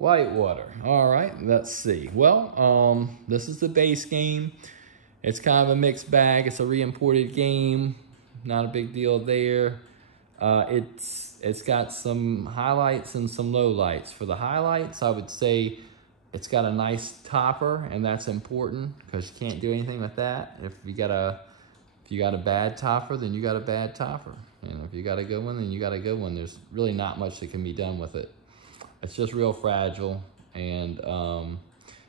Whitewater. All right, let's see. Well, this is the base game. It's kind of a mixed bag. It's a re-imported game. Not a big deal there. It's got some highlights and some lowlights. For the highlights, I would say it's got a nice topper, and that's important because you can't do anything with that. If you got a bad topper, then you got a bad topper. And if you got a good one, then you got a good one. There's really not much that can be done with it. It's just real fragile, and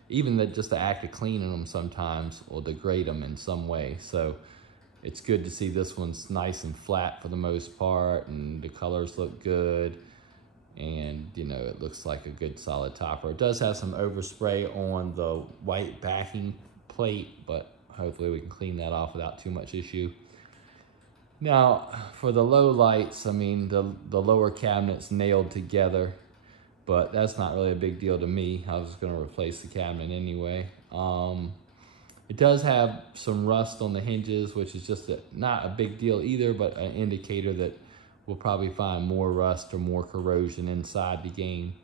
even just the act of cleaning them sometimes will degrade them in some way. So it's good to see this one's nice and flat for the most part, and the colors look good, and you know, it looks like a good solid topper. It does have some overspray on the white backing plate, but hopefully we can clean that off without too much issue. Now, for the low lights, I mean, the lower cabinet's nailed together, but that's not really a big deal to me. I was gonna replace the cabinet anyway. It does have some rust on the hinges, which is just not a big deal either, but an indicator that we'll probably find more rust or more corrosion inside the game.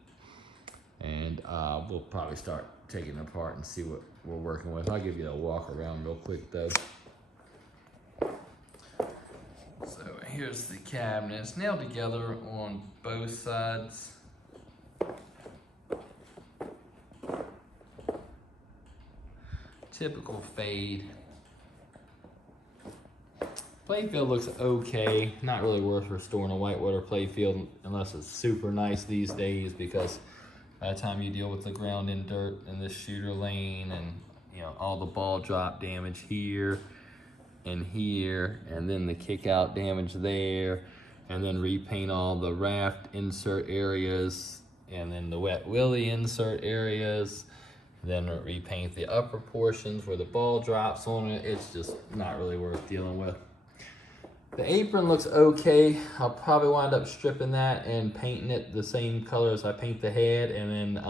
And we'll probably start taking it apart and see what we're working with. I'll give you a walk around real quick though. So here's the cabinet. It's nailed together on both sides. Typical fade. Playfield looks okay. Not really worth restoring a Whitewater playfield unless it's super nice these days, because by the time you deal with the ground in dirt in this shooter lane, and you know, all the ball drop damage here and here, and then the kick out damage there, and then repaint all the raft insert areas, and then the wet willy insert areas, then repaint the upper portions where the ball drops on it. It's just not really worth dealing with. The apron looks okay. I'll probably wind up stripping that and painting it the same color as I paint the head, and then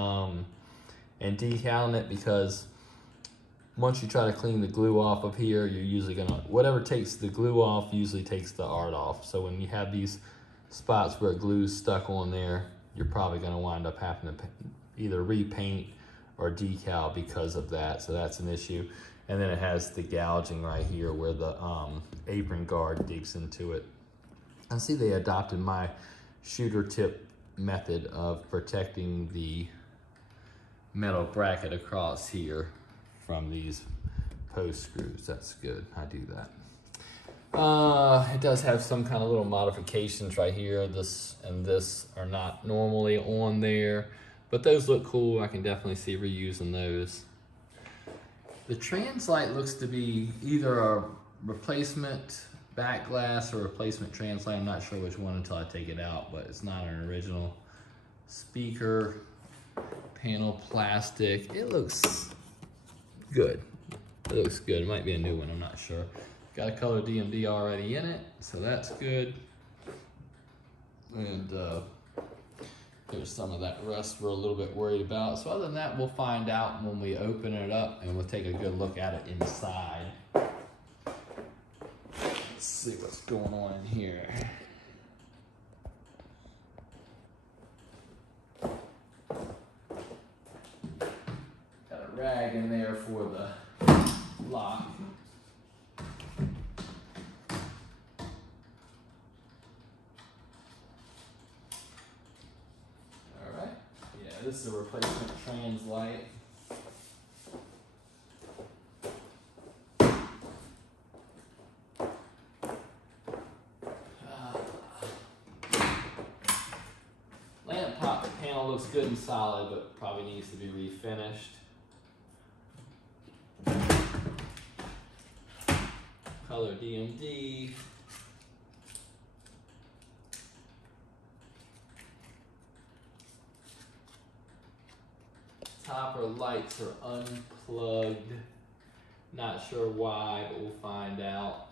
and decaling it, because once you try to clean the glue off of here, you're usually gonna, whatever takes the glue off usually takes the art off. So when you have these spots where glue's stuck on there, you're probably gonna wind up having to either repaint or decal because of that. So that's an issue. And then it has the gouging right here where the apron guard digs into it. I see they adopted my shooter tip method of protecting the metal bracket across here from these post screws. That's good, I do that. It does have some kind of little modifications right here. This and this are not normally on there, but those look cool. I can definitely see reusing those. The trans light looks to be either a replacement back glass or replacement trans light. I'm not sure which one until I take it out, but it's not an original. Speaker panel plastic. It looks good. It looks good. It might be a new one, I'm not sure. Got a color DMD already in it, so that's good. And there's some of that rust we're a little bit worried about. So other than that, we'll find out when we open it up, and we'll take a good look at it inside. Let's see what's going on in here. Got a rag in there for the lock. This is a replacement trans light. Lamp top panel looks good and solid, but probably needs to be refinished. Color DMD. Topper lights are unplugged. Not sure why, but we'll find out.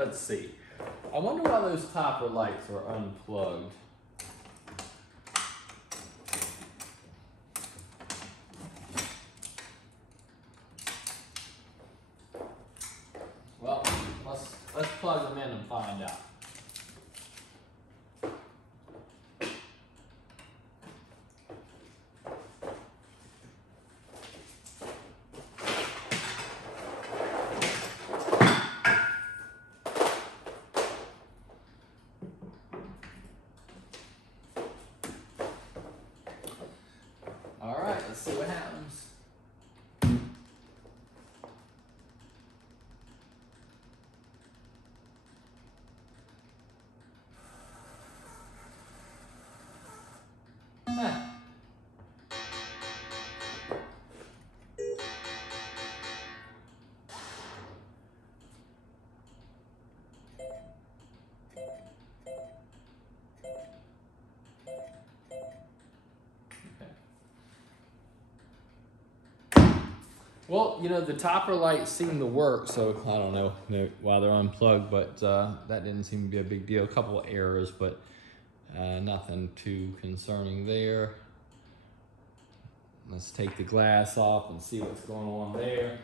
let's see. I wonder why those topper lights are unplugged. Well, let's plug them in and find out. All right, let's see what happens. Well, you know, the topper lights seem to work, so I don't know why they're unplugged, but that didn't seem to be a big deal. A couple of errors, but nothing too concerning there. Let's take the glass off and see what's going on there.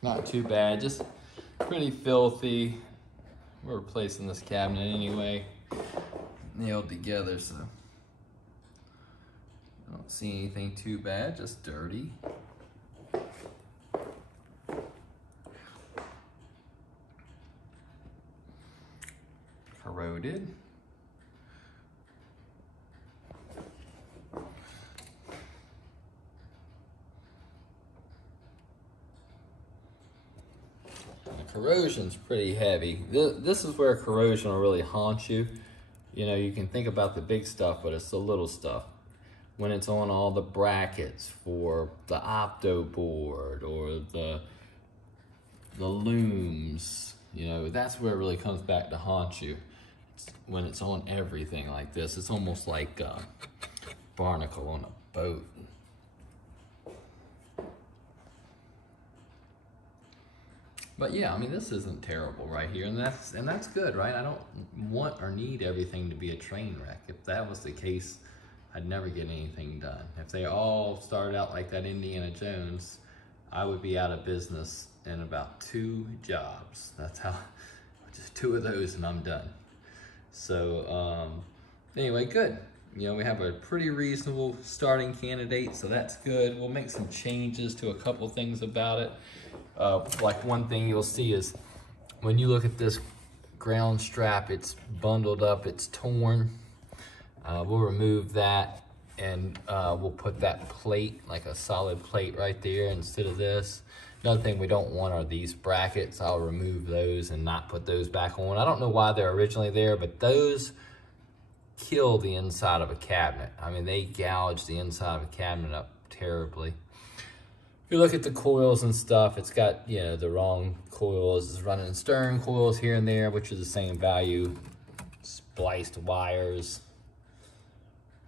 Not too bad, just pretty filthy. We're replacing this cabinet anyway, nailed together, so I don't see anything too bad, just dirty. Corroded. Corrosion's pretty heavy. This is where corrosion will really haunt you. You know, you can think about the big stuff, but it's the little stuff. When it's on all the brackets for the opto board or the looms, you know, that's where it really comes back to haunt you. When it's on everything like this, it's almost like a barnacle on a boat. But yeah, I mean, this isn't terrible right here, and that's good, right? I don't want or need everything to be a train wreck. If that was the case, I'd never get anything done. If they all started out like that Indiana Jones, I would be out of business in about 2 jobs. That's how, just 2 of those and I'm done. So anyway, good. You know, we have a pretty reasonable starting candidate, so that's good. We'll make some changes to a couple things about it. Like one thing you'll see is when you look at this ground strap, it's bundled up, it's torn. We'll remove that and we'll put that plate, like a solid plate right there instead of this. Another thing we don't want are these brackets. I'll remove those and not put those back on. I don't know why they're originally there, but those kill the inside of a cabinet. I mean, they gouge the inside of a cabinet up terribly. If you look at the coils and stuff, it's got, you know, the wrong coils. It's running stern coils here and there, which are the same value. Spliced wires.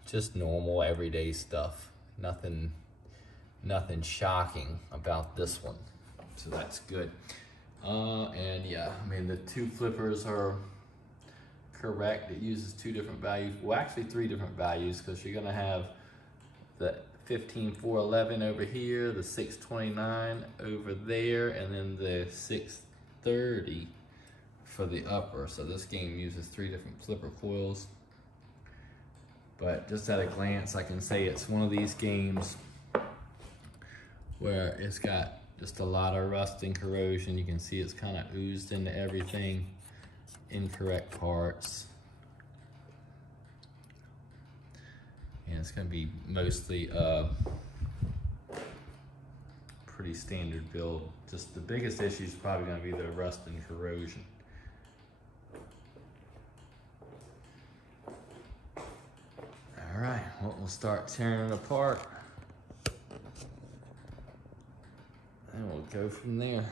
Just normal, everyday stuff. Nothing shocking about this one. So that's good. And yeah, I mean, the 2 flippers are correct. It uses 2 different values. Well, actually 3 different values, because you're gonna have the 15411 over here, the 629 over there, and then the 630 for the upper. So this game uses 3 different flipper coils. But just at a glance, I can say it's one of these games where it's got Just a lot of rust and corrosion. You can see it's kind of oozed into everything. Incorrect parts. And it's gonna be mostly pretty standard build. Just the biggest issue is probably gonna be the rust and corrosion. All right, well, we'll start tearing it apart. And we'll go from there.